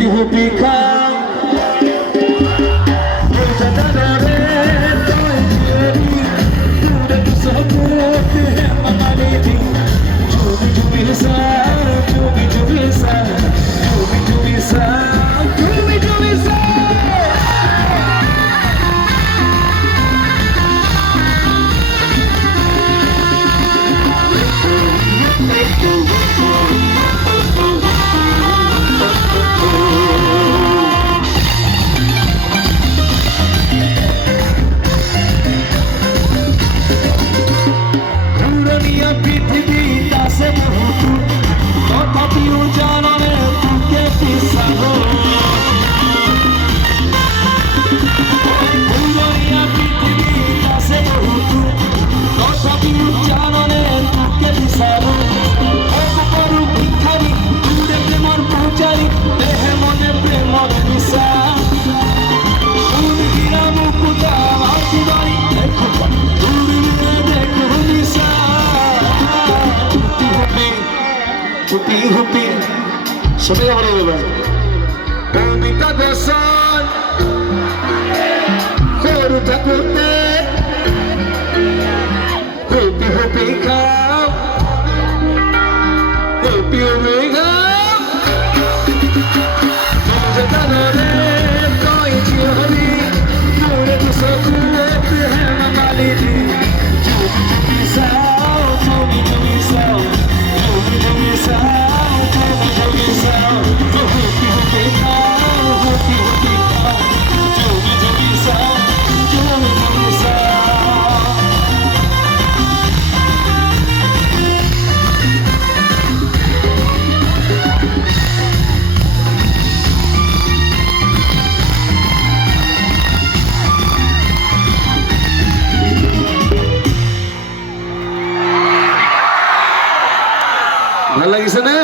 হুপি হুপি খাও হুপি হুপি সবাই বলে দেবেন ভূমিকা দর্শন করু ঠাকুরতে হুপি হুপি খাও হুপি হুপি খাও জানারে কই চিহরি পুরে দুসকুতে হেমা মালিনী চুপি চুপি সাও চুপি চুপি সাও চুপি চুপি সাও ভাল লাগিছে না?